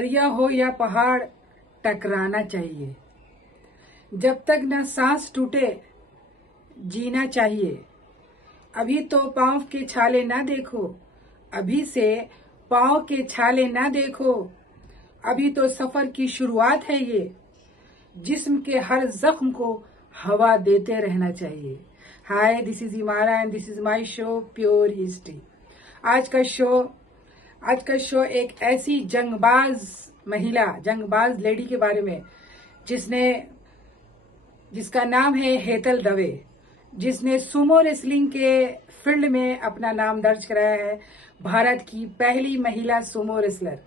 दरिया हो या पहाड़ टकराना चाहिए, जब तक न सांस टूटे जीना चाहिए। अभी तो पाँव के छाले ना देखो, अभी से पाँव के छाले ना देखो, अभी तो सफर की शुरुआत है ये। जिस्म के हर जख्म को हवा देते रहना चाहिए। Hi, this is Imara and this is my show pure history. आज का शो एक ऐसी जंगबाज महिला, जंगबाज लेडी के बारे में जिसका नाम है हेतल दवे, जिसने सुमो रेसलिंग के फील्ड में अपना नाम दर्ज कराया है। भारत की पहली महिला सुमो रेसलर।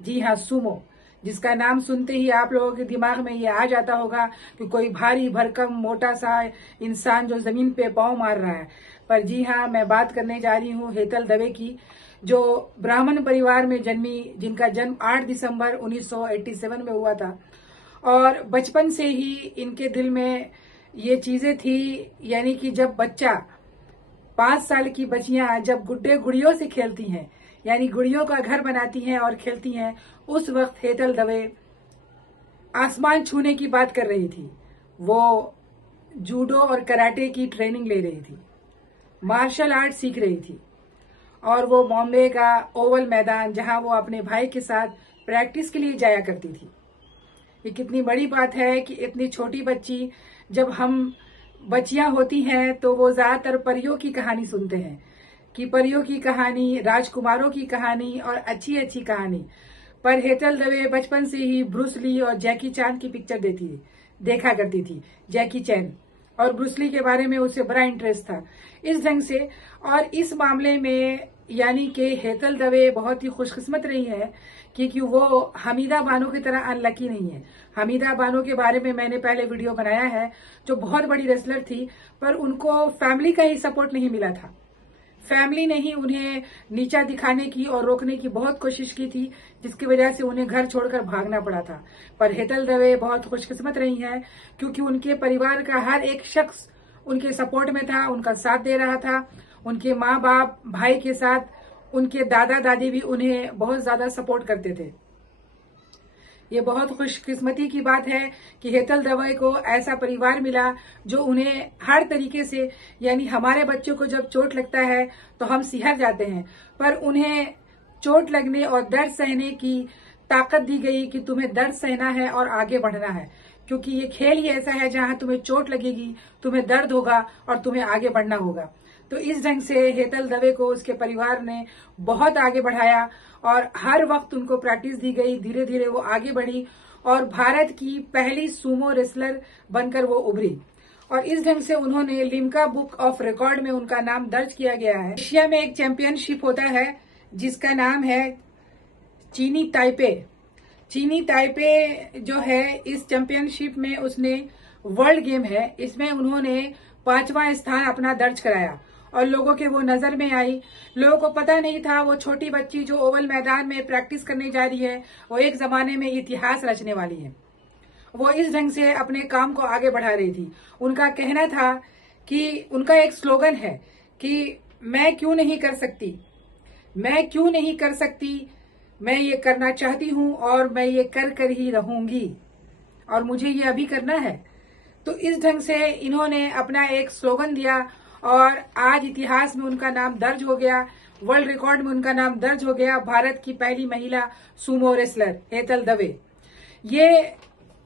जी हाँ, सुमो, जिसका नाम सुनते ही आप लोगों के दिमाग में ये आ जाता होगा कि कोई भारी भरकम मोटा सा इंसान जो जमीन पे पांव मार रहा है। पर जी हाँ, मैं बात करने जा रही हूँ हेतल दवे की, जो ब्राह्मण परिवार में जन्मी, जिनका जन्म 8 दिसंबर 1987 में हुआ था। और बचपन से ही इनके दिल में ये चीजें थी, यानी कि जब बच्चा 5 साल की बच्चियां जब गुड्डे गुड़ियों से खेलती हैं, यानी गुड़ियों का घर बनाती हैं और खेलती हैं, उस वक्त हेतल दवे आसमान छूने की बात कर रही थी। वो जूडो और कराटे की ट्रेनिंग ले रही थी, मार्शल आर्ट सीख रही थी। और वो बॉम्बे का ओवल मैदान, जहां वो अपने भाई के साथ प्रैक्टिस के लिए जाया करती थी। ये कितनी बड़ी बात है कि इतनी छोटी बच्ची, जब हम बच्चियां होती हैं तो वो ज्यादातर परियों की कहानी सुनते हैं, कि परियों की कहानी, राजकुमारों की कहानी और अच्छी अच्छी कहानी। पर हेतल दवे बचपन से ही ब्रूस ली और जैकी चैन की पिक्चर देखा करती थी। जैकी चैन और ब्रूस ली के बारे में उसे बड़ा इंटरेस्ट था इस ढंग से। और इस मामले में यानी कि हेतल दवे बहुत ही खुशकिस्मत रही है, क्योंकि वो हमीदा बानो की तरह अनलकी नहीं है। हमीदा बानो के बारे में मैंने पहले वीडियो बनाया है, जो बहुत बड़ी रेसलर थी, पर उनको फैमिली का ही सपोर्ट नहीं मिला था। फैमिली ने ही उन्हें नीचा दिखाने की और रोकने की बहुत कोशिश की थी, जिसकी वजह से उन्हें घर छोड़कर भागना पड़ा था। पर हेतल दवे बहुत खुशकिस्मत रही है, क्योंकि उनके परिवार का हर एक शख्स उनके सपोर्ट में था, उनका साथ दे रहा था। उनके माँ बाप, भाई के साथ उनके दादा दादी भी उन्हें बहुत ज्यादा सपोर्ट करते थे। ये बहुत खुशकिस्मती की बात है कि हेतल दवे को ऐसा परिवार मिला जो उन्हें हर तरीके से, यानी हमारे बच्चों को जब चोट लगता है तो हम सिहर जाते हैं, पर उन्हें चोट लगने और दर्द सहने की ताकत दी गई कि तुम्हें दर्द सहना है और आगे बढ़ना है, क्योंकि ये खेल ही ऐसा है जहां तुम्हें चोट लगेगी, तुम्हें दर्द होगा और तुम्हें आगे बढ़ना होगा। तो इस ढंग से हेतल दवे को उसके परिवार ने बहुत आगे बढ़ाया और हर वक्त उनको प्रैक्टिस दी गई। धीरे धीरे वो आगे बढ़ी और भारत की पहली सुमो रेसलर बनकर वो उभरी। और इस ढंग से उन्होंने लिम्का बुक ऑफ रिकॉर्ड में उनका नाम दर्ज किया गया है। एशिया में एक चैंपियनशिप होता है जिसका नाम है चीनी ताइपे। चीनी ताइपे जो है, इस चैंपियनशिप में उसने वर्ल्ड गेम है, इसमें उन्होंने 5वां स्थान अपना दर्ज कराया और लोगों के वो नजर में आई। लोगों को पता नहीं था वो छोटी बच्ची जो ओवल मैदान में प्रैक्टिस करने जा रही है, वो एक जमाने में इतिहास रचने वाली है। वो इस ढंग से अपने काम को आगे बढ़ा रही थी। उनका कहना था कि उनका एक स्लोगन है कि मैं क्यों नहीं कर सकती, मैं क्यों नहीं कर सकती, मैं ये करना चाहती हूँ और मैं ये कर ही रहूंगी और मुझे ये अभी करना है। तो इस ढंग से इन्होंने अपना एक स्लोगन दिया और आज इतिहास में उनका नाम दर्ज हो गया, वर्ल्ड रिकॉर्ड में उनका नाम दर्ज हो गया। भारत की पहली महिला सुमो रेसलर हेतल दवे। ये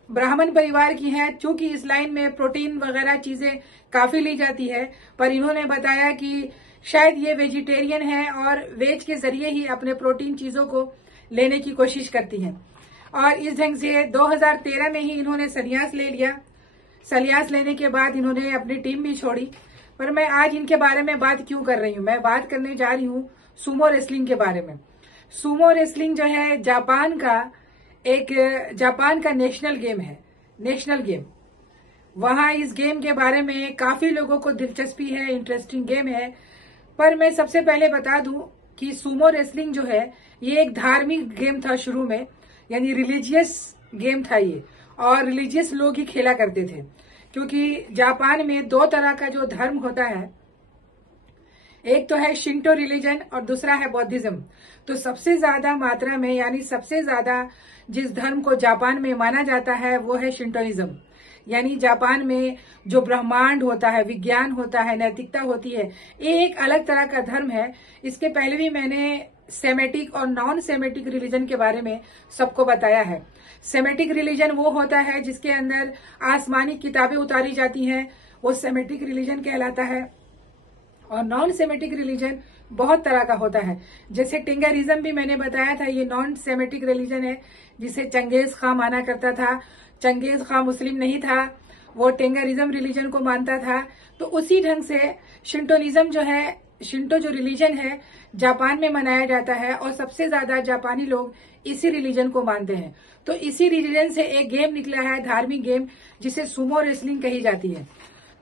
ब्राह्मण परिवार की है, चूंकि इस लाइन में प्रोटीन वगैरह चीजें काफी ली जाती है, पर इन्होंने बताया कि शायद ये वेजिटेरियन है और वेज के जरिए ही अपने प्रोटीन चीजों को लेने की कोशिश करती हैं। और इस ढंग से 2013 में ही इन्होंने संन्यास ले लिया। संन्यास लेने के बाद इन्होंने अपनी टीम भी छोड़ी। पर मैं आज इनके बारे में बात क्यों कर रही हूँ, मैं बात करने जा रही हूँ सुमो रेसलिंग के बारे में। सुमो रेसलिंग जो है जापान का नेशनल गेम है, नेशनल गेम। वहां इस गेम के बारे में काफी लोगों को दिलचस्पी है, इंटरेस्टिंग गेम है। पर मैं सबसे पहले बता दूं कि सुमो रेसलिंग जो है ये एक धार्मिक गेम था शुरू में, यानी रिलीजियस गेम था ये, और रिलीजियस लोग ही खेला करते थे। क्योंकि जापान में 2 तरह का जो धर्म होता है, एक तो है शिंटो रिलीजन और दूसरा है बौद्धिज्म। तो सबसे ज्यादा मात्रा में यानी सबसे ज्यादा जिस धर्म को जापान में माना जाता है वो है शिंटोइज्म। यानी जापान में जो ब्रह्मांड होता है, विज्ञान होता है, नैतिकता होती है, ये एक अलग तरह का धर्म है। इसके पहले भी मैंने सेमेटिक और नॉन सेमेटिक रिलीजन के बारे में सबको बताया है। सेमेटिक रिलीजन वो होता है जिसके अंदर आसमानी किताबें उतारी जाती हैं, वो सेमेटिक रिलीजन कहलाता है। और नॉन सेमेटिक रिलीजन बहुत तरह का होता है, जैसे टिंगरिज्म भी मैंने बताया था, ये नॉन सेमेटिक रिलीजन है जिसे चंगेज खां माना करता था। चंगेज खां मुस्लिम नहीं था, वो टिंगरिज्म रिलीजन को मानता था। तो उसी ढंग से शिंटोइज्म जो है, शिंटो जो रिलीजन है जापान में मनाया जाता है और सबसे ज्यादा जापानी लोग इसी रिलीजन को मानते हैं। तो इसी रिलीजन से एक गेम निकला है, धार्मिक गेम, जिसे सुमो रेसलिंग कही जाती है।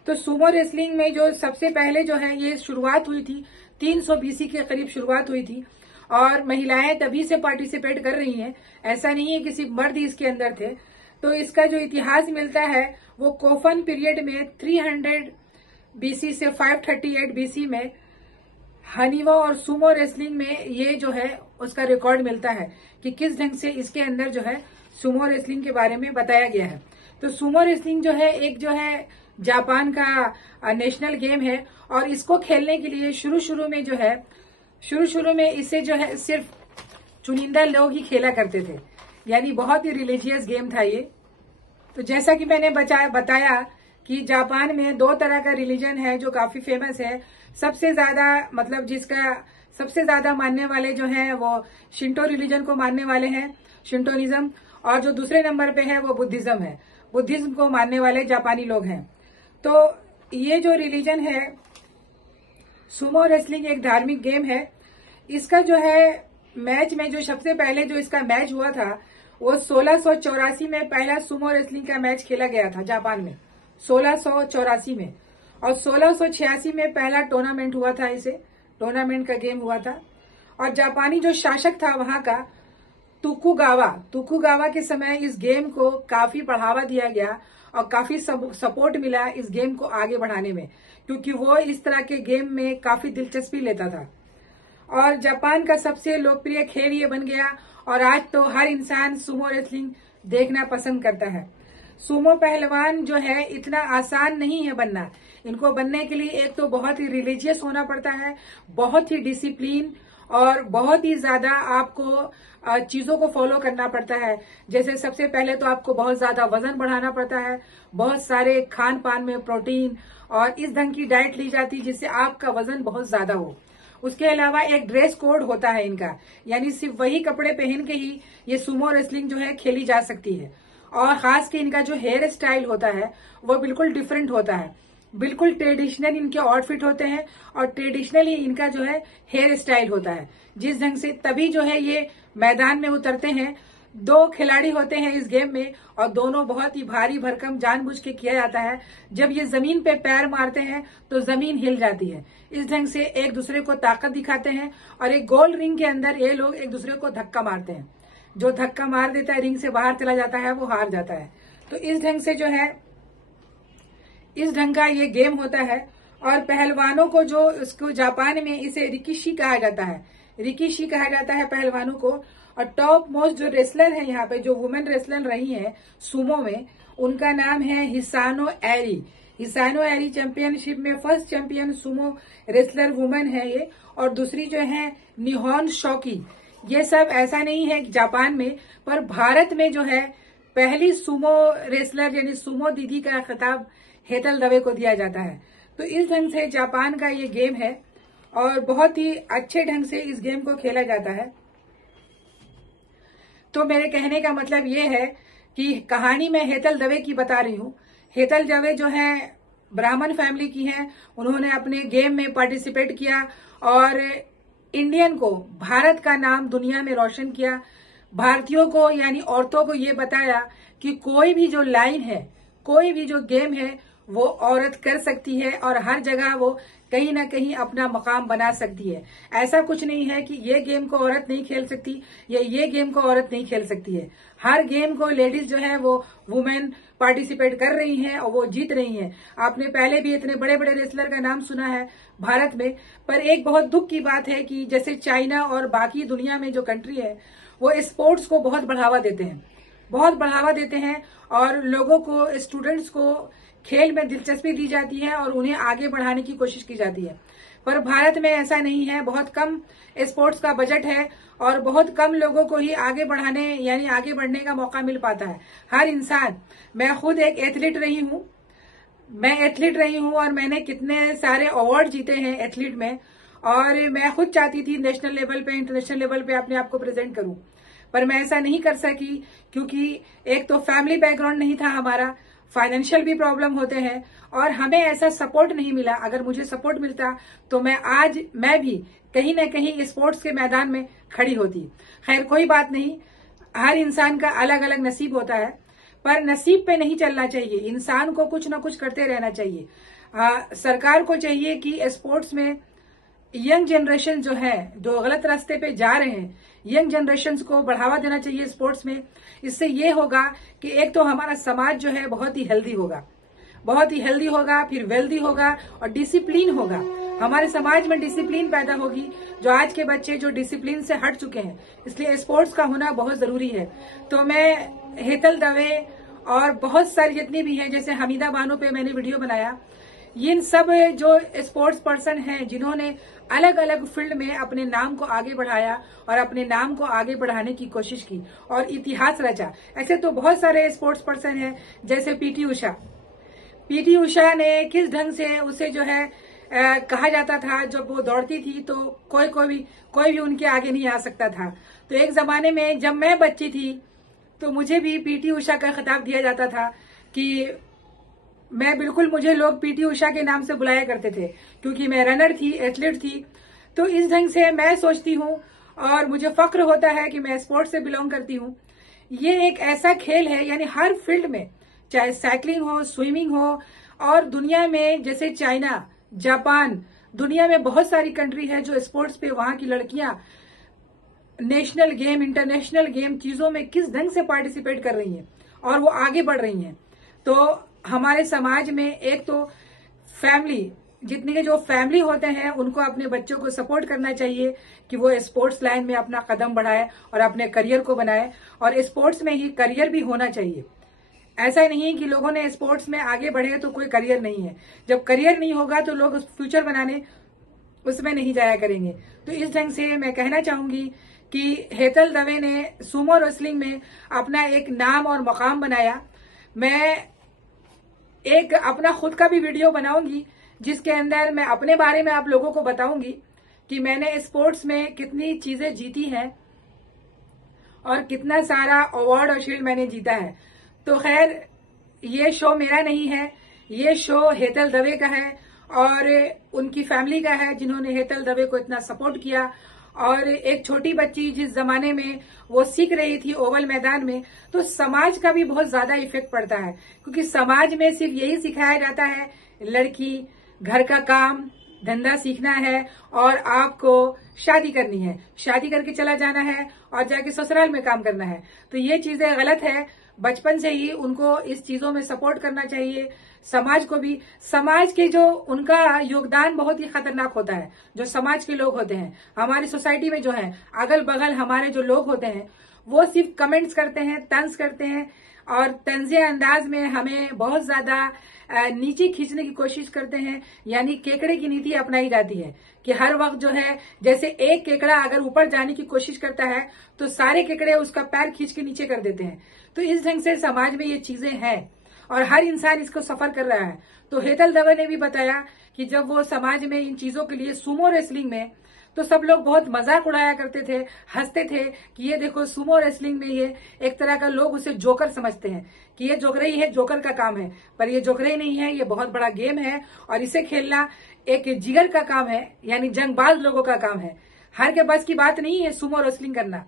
तो सुमो रेसलिंग में जो सबसे पहले जो है ये शुरुआत हुई थी 300 BC के करीब शुरुआत हुई थी और महिलाएं तभी से पार्टिसिपेट कर रही हैं। ऐसा नहीं है कि सिर्फ मर्द ही इसके अंदर थे। तो इसका जो इतिहास मिलता है वो कोफन पीरियड में 300 BC से 538 BC में हनीवा और सुमो रेसलिंग में ये जो है उसका रिकॉर्ड मिलता है कि किस ढंग से इसके अंदर जो है सुमो रेसलिंग के बारे में बताया गया है। तो सुमो रेसलिंग जो है एक जो है जापान का नेशनल गेम है और इसको खेलने के लिए शुरू शुरू में इसे जो है सिर्फ चुनिंदा लोग ही खेला करते थे, यानी बहुत ही रिलीजियस गेम था ये। तो जैसा कि मैंने बताया कि जापान में 2 तरह का रिलीजन है जो काफी फेमस है। सबसे ज्यादा मतलब जिसका सबसे ज्यादा मानने वाले जो हैं वो शिंटो रिलीजन को मानने वाले हैं, शिंटोइज्म, और जो दूसरे नंबर पे है वो बुद्धिज्म है। बुद्धिज्म को मानने वाले जापानी लोग हैं। तो ये जो रिलीजन है, सुमो रेसलिंग एक धार्मिक गेम है। इसका जो है मैच में जो सबसे पहले जो इसका मैच हुआ था वो 1684 में पहला सुमो रेसलिंग का मैच खेला गया था जापान में, 1684 में। और 1686 में पहला टूर्नामेंट हुआ था, इसे टूर्नामेंट का गेम हुआ था। और जापानी जो शासक था वहां का तुकुगावा के समय इस गेम को काफी बढ़ावा दिया गया और काफी सपोर्ट मिला इस गेम को आगे बढ़ाने में, क्योंकि वो इस तरह के गेम में काफी दिलचस्पी लेता था। और जापान का सबसे लोकप्रिय खेल ये बन गया और आज तो हर इंसान सुमो रेसलिंग देखना पसंद करता है। सुमो पहलवान जो है इतना आसान नहीं है बनना। इनको बनने के लिए एक तो बहुत ही रिलीजियस होना पड़ता है, बहुत ही डिसिप्लिन और बहुत ही ज्यादा आपको चीजों को फॉलो करना पड़ता है। जैसे सबसे पहले तो आपको बहुत ज्यादा वजन बढ़ाना पड़ता है, बहुत सारे खान पान में प्रोटीन और इस ढंग की डाइट ली जाती है जिससे आपका वजन बहुत ज्यादा हो। उसके अलावा एक ड्रेस कोड होता है इनका, यानी सिर्फ वही कपड़े पहन के ही ये सुमो रेसलिंग जो है खेली जा सकती है। और खास के इनका जो हेयर स्टाइल होता है वो बिल्कुल डिफरेंट होता है, बिल्कुल ट्रेडिशनल इनके आउटफिट होते हैं और ट्रेडिशनल ही इनका जो है हेयर स्टाइल होता है। जिस ढंग से तभी जो है ये मैदान में उतरते हैं। 2 खिलाड़ी होते हैं इस गेम में और दोनों बहुत ही भारी भरकम जानबूझ के किया जाता है। जब ये जमीन पे पैर मारते हैं तो जमीन हिल जाती है। इस ढंग से एक दूसरे को ताकत दिखाते हैं और एक गोल रिंग के अंदर ये लोग एक दूसरे को धक्का मारते हैं। जो धक्का मार देता है, रिंग से बाहर चला जाता है, वो हार जाता है। तो इस ढंग से जो है इस ढंग का ये गेम होता है। और पहलवानों को जो इसको जापान में इसे रिकीशी कहा जाता है, रिकीशी कहा जाता है पहलवानों को। और टॉप मोस्ट जो रेसलर है यहाँ पे, जो वुमेन रेसलर रही है सुमो में, उनका नाम है हिसानो एरी। हिसानो एरी चैंपियनशिप में first champion Sumo wrestler women है ये। और दूसरी जो है निहोन शोकी। ये सब ऐसा नहीं है जापान में, पर भारत में जो है पहली सुमो रेसलर यानी सुमो दीदी का खिताब हेतल दवे को दिया जाता है। तो इस ढंग से जापान का ये गेम है और बहुत ही अच्छे ढंग से इस गेम को खेला जाता है। तो मेरे कहने का मतलब ये है कि कहानी मैं हेतल दवे की बता रही हूँ। हेतल दवे जो है ब्राह्मण फैमिली की हैं। उन्होंने अपने गेम में पार्टिसिपेट किया और इंडियन को, भारत का नाम दुनिया में रोशन किया। भारतीयों को यानी औरतों को ये बताया कि कोई भी जो लाइन है, कोई भी जो गेम है वो औरत कर सकती है और हर जगह वो कहीं ना कहीं अपना मकाम बना सकती है। ऐसा कुछ नहीं है कि ये गेम को औरत नहीं खेल सकती या ये गेम को औरत नहीं खेल सकती है। हर गेम को लेडीज जो है वो वुमेन पार्टिसिपेट कर रही हैं और वो जीत रही हैं। आपने पहले भी इतने बड़े बड़े रेसलर का नाम सुना है भारत में, पर एक बहुत दुख की बात है कि जैसे चाइना और बाकी दुनिया में जो कंट्री है वो स्पोर्ट्स को बहुत बढ़ावा देते हैं, बहुत बढ़ावा देते हैं और लोगों को, स्टूडेंट्स को खेल में दिलचस्पी दी जाती है और उन्हें आगे बढ़ाने की कोशिश की जाती है। पर भारत में ऐसा नहीं है, बहुत कम स्पोर्ट्स का बजट है और बहुत कम लोगों को ही आगे बढ़ाने यानी आगे बढ़ने का मौका मिल पाता है। हर इंसान, मैं खुद एक एथलीट रही हूँ और मैंने कितने सारे अवार्ड जीते हैं एथलीट में, और मैं खुद चाहती थी नेशनल लेवल पे, इंटरनेशनल लेवल पे अपने आप को प्रेजेंट करूं, पर मैं ऐसा नहीं कर सकी क्योंकि एक तो फैमिली बैकग्राउंड नहीं था हमारा, फाइनेंशियल भी प्रॉब्लम होते हैं और हमें ऐसा सपोर्ट नहीं मिला। अगर मुझे सपोर्ट मिलता तो मैं भी कहीं ना कहीं स्पोर्ट्स के मैदान में खड़ी होती। खैर कोई बात नहीं, हर इंसान का अलग अलग नसीब होता है, पर नसीब पे नहीं चलना चाहिए, इंसान को कुछ ना कुछ करते रहना चाहिए। सरकार को चाहिए कि स्पोर्ट्स में यंग जनरेशन जो है, जो गलत रास्ते पे जा रहे हैं, यंग जनरेशन को बढ़ावा देना चाहिए स्पोर्ट्स में। इससे ये होगा कि एक तो हमारा समाज जो है बहुत ही हेल्दी होगा, फिर वेल्दी होगा और डिसिप्लिन होगा। हमारे समाज में डिसिप्लिन पैदा होगी, जो आज के बच्चे जो डिसिप्लिन से हट चुके हैं, इसलिए स्पोर्ट्स का होना बहुत जरूरी है। तो मैं हेतल दवे और बहुत सारी जितनी भी हैं, जैसे हमीदा बानो पे मैंने वीडियो बनाया, इन सब जो स्पोर्ट्स पर्सन हैं जिन्होंने अलग अलग फील्ड में अपने नाम को आगे बढ़ाया और अपने नाम को आगे बढ़ाने की कोशिश की और इतिहास रचा। ऐसे तो बहुत सारे स्पोर्ट्स पर्सन हैं, जैसे पीटी उषा ने किस ढंग से उसे जो है कहा जाता था, जब वो दौड़ती थी तो कोई भी उनके आगे नहीं आ सकता था। तो एक जमाने में जब मैं बच्ची थी तो मुझे भी पीटी उषा का खिताब दिया जाता था कि मुझे लोग पीटी उषा के नाम से बुलाया करते थे क्योंकि मैं रनर थी, एथलीट थी। तो इस ढंग से मैं सोचती हूँ और मुझे फक्र होता है कि मैं स्पोर्ट्स से बिलोंग करती हूँ। ये एक ऐसा खेल है, यानी हर फील्ड में, चाहे साइकिलिंग हो, स्विमिंग हो, और दुनिया में जैसे चाइना, जापान, दुनिया में बहुत सारी कंट्री है जो स्पोर्ट्स पे, वहां की लड़कियां नेशनल गेम, इंटरनेशनल गेम चीजों में किस ढंग से पार्टिसिपेट कर रही हैं और वो आगे बढ़ रही हैं। तो हमारे समाज में एक तो फैमिली, जितने के जो फैमिली होते हैं उनको अपने बच्चों को सपोर्ट करना चाहिए कि वो स्पोर्ट्स लाइन में अपना कदम बढ़ाए और अपने करियर को बनाए, और स्पोर्ट्स में ही करियर भी होना चाहिए। ऐसा नहीं कि लोगों ने स्पोर्ट्स में आगे बढ़े तो कोई करियर नहीं है, जब करियर नहीं होगा तो लोग फ्यूचर बनाने उसमें नहीं जाया करेंगे। तो इस ढंग से मैं कहना चाहूंगी कि हेतल दवे ने सुमो रेसलिंग में अपना एक नाम और मकाम बनाया। मैं एक अपना खुद का भी वीडियो बनाऊंगी जिसके अंदर मैं अपने बारे में आप लोगों को बताऊंगी कि मैंने स्पोर्ट्स में कितनी चीजें जीती हैं और कितना सारा अवार्ड और शील्ड मैंने जीता है। तो खैर ये शो मेरा नहीं है, ये शो हेतल दवे का है और उनकी फैमिली का है जिन्होंने हेतल दवे को इतना सपोर्ट किया। और एक छोटी बच्ची जिस जमाने में वो सीख रही थी ओवल मैदान में, तो समाज का भी बहुत ज्यादा इफेक्ट पड़ता है क्योंकि समाज में सिर्फ यही सिखाया जाता है, लड़की घर का काम धंधा सीखना है और आपको शादी करनी है, शादी करके चला जाना है और जाके ससुराल में काम करना है। तो ये चीजें गलत है। बचपन से ही उनको इस चीजों में सपोर्ट करना चाहिए। समाज को भी, समाज के जो उनका योगदान बहुत ही खतरनाक होता है। जो समाज के लोग होते हैं हमारी सोसाइटी में, जो है अगल बगल हमारे जो लोग होते हैं, वो सिर्फ कमेंट्स करते हैं, तंज करते हैं और तंजिया अंदाज में हमें बहुत ज्यादा नीचे खींचने की कोशिश करते हैं। यानी केकड़े की नीति अपनाई जाती है कि हर वक्त जो है, जैसे एक केकड़ा अगर ऊपर जाने की कोशिश करता है तो सारे केकड़े उसका पैर खींच के नीचे कर देते हैं। तो इस ढंग से समाज में ये चीजें हैं और हर इंसान इसको सफर कर रहा है। तो हेतल दवे ने भी बताया कि जब वो समाज में इन चीजों के लिए, सुमो रेसलिंग में, तो सब लोग बहुत मजाक उड़ाया करते थे, हंसते थे कि ये देखो सुमो रेसलिंग में ये एक तरह का, लोग उसे जोकर समझते हैं कि ये जोकरई है, जोकर का काम है, पर ये जोकरई नहीं है, ये बहुत बड़ा गेम है और इसे खेलना एक जिगर का काम है, यानी जंगबाज लोगों का काम है। हर के बस की बात नहीं है सुमो रेसलिंग करना।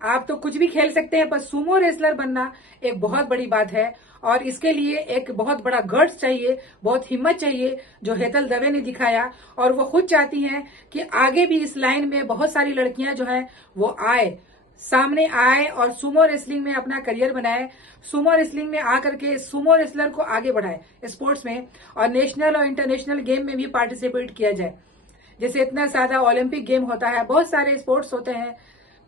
आप तो कुछ भी खेल सकते हैं, पर सुमो रेसलर बनना एक बहुत बड़ी बात है और इसके लिए एक बहुत बड़ा गट्स चाहिए, बहुत हिम्मत चाहिए जो हेतल दवे ने दिखाया। और वो खुद चाहती हैं कि आगे भी इस लाइन में बहुत सारी लड़कियां जो है वो सामने आए और सुमो रेसलिंग में अपना करियर बनाए, सुमो रेसलिंग में आकर के सुमो रेसलर को आगे बढ़ाए स्पोर्ट्स में, और नेशनल और इंटरनेशनल गेम में भी पार्टिसिपेट किया जाए। जैसे इतना ज्यादा ओलंपिक गेम होता है, बहुत सारे स्पोर्ट्स होते हैं,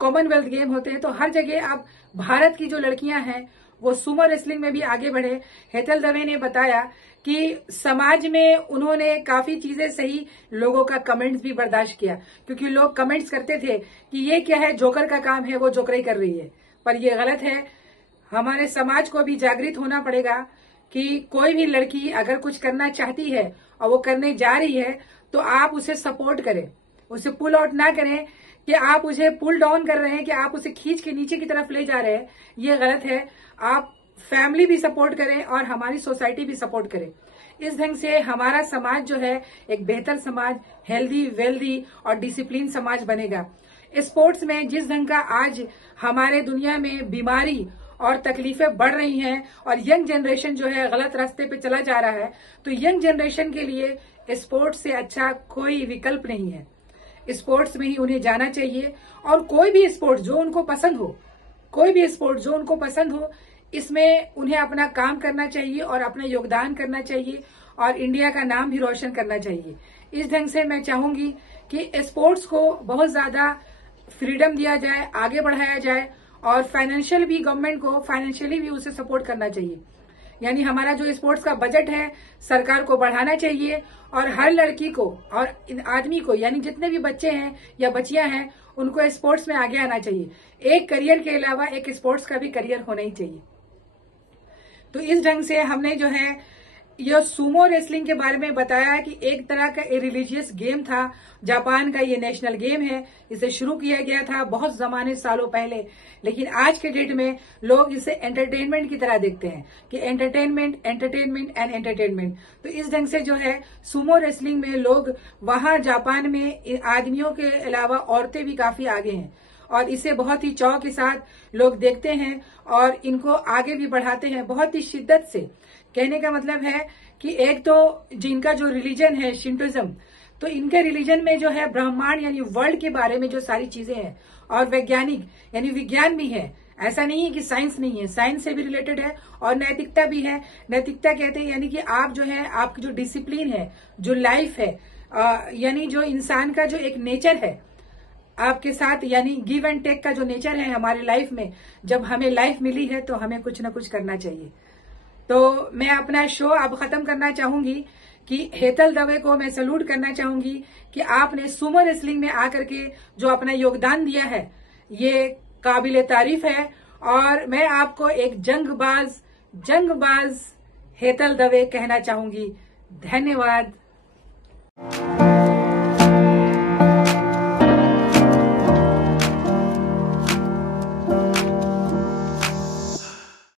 कॉमनवेल्थ गेम होते हैं, तो हर जगह आप भारत की जो लड़कियां हैं वो सुमो रेसलिंग में भी आगे बढ़े। हेतल दवे ने बताया कि समाज में उन्होंने काफी चीजें सही, लोगों का कमेंट्स भी बर्दाश्त किया, क्योंकि लोग कमेंट्स करते थे कि ये क्या है, जोकर का काम है, वो जोकराई कर रही है, पर ये गलत है। हमारे समाज को भी जागृत होना पड़ेगा कि कोई भी लड़की अगर कुछ करना चाहती है और वो करने जा रही है तो आप उसे सपोर्ट करें, उसे पुल आउट ना करें कि आप उसे पुल डाउन कर रहे हैं, कि आप उसे खींच के नीचे की तरफ ले जा रहे हैं, ये गलत है। आप फैमिली भी सपोर्ट करें और हमारी सोसाइटी भी सपोर्ट करे। इस ढंग से हमारा समाज जो है एक बेहतर समाज, हेल्दी, वेल्दी और डिसिप्लिन समाज बनेगा। स्पोर्ट्स में जिस ढंग का आज हमारे दुनिया में बीमारी और तकलीफें बढ़ रही हैं और यंग जनरेशन जो है गलत रास्ते पे चला जा रहा है, तो यंग जनरेशन के लिए स्पोर्ट्स से अच्छा कोई विकल्प नहीं है। स्पोर्ट्स में ही उन्हें जाना चाहिए और कोई भी स्पोर्ट्स जो उनको पसंद हो, कोई भी स्पोर्ट्स जो उनको पसंद हो, इसमें उन्हें अपना काम करना चाहिए और अपना योगदान करना चाहिए और इंडिया का नाम भी रोशन करना चाहिए। इस ढंग से मैं चाहूंगी कि स्पोर्ट्स को बहुत ज्यादा फ्रीडम दिया जाए, आगे बढ़ाया जाए और फाइनेंशियल भी, गवर्नमेंट को फाइनेंशियली भी उसे सपोर्ट करना चाहिए। यानी हमारा जो स्पोर्ट्स का बजट है सरकार को बढ़ाना चाहिए और हर लड़की को और आदमी को, यानी जितने भी बच्चे हैं या बच्चियां हैं, उनको स्पोर्ट्स में आगे आना चाहिए। एक करियर के अलावा एक स्पोर्ट्स का भी करियर होना ही चाहिए। तो इस ढंग से हमने जो है यह सुमो रेसलिंग के बारे में बताया कि एक तरह का रिलीजियस गेम था। जापान का ये नेशनल गेम है, इसे शुरू किया गया था बहुत जमाने सालों पहले, लेकिन आज के डेट में लोग इसे एंटरटेनमेंट की तरह देखते हैं कि एंटरटेनमेंट एंड एंटरटेनमेंट। तो इस ढंग से जो है सुमो रेसलिंग में लोग वहां जापान में आदमियों के अलावा औरतें भी काफी आगे हैं और इसे बहुत ही चाव के साथ लोग देखते हैं और इनको आगे भी बढ़ाते हैं बहुत ही शिद्दत से। कहने का मतलब है कि एक तो जिनका जो रिलीजन है शिंटोइज्म, तो इनके रिलीजन में जो है ब्रह्मांड यानी वर्ल्ड के बारे में जो सारी चीजें हैं और वैज्ञानिक यानी विज्ञान भी है। ऐसा नहीं है कि साइंस नहीं है, साइंस से भी रिलेटेड है और नैतिकता भी है। नैतिकता कहते हैं यानी कि आप जो है, आपकी जो डिसिप्लिन है, जो लाइफ है, यानी जो इंसान का जो एक नेचर है आपके साथ, यानी गिव एंड टेक का जो नेचर है हमारी लाइफ में, जब हमें लाइफ मिली है तो हमें कुछ ना कुछ करना चाहिए। तो मैं अपना शो अब खत्म करना चाहूंगी कि हेतल दवे को मैं सैल्यूट करना चाहूंगी कि आपने सुमो रेसलिंग में आकर के जो अपना योगदान दिया है ये काबिले तारीफ है और मैं आपको एक जंगबाज हेतल दवे कहना चाहूंगी। धन्यवाद।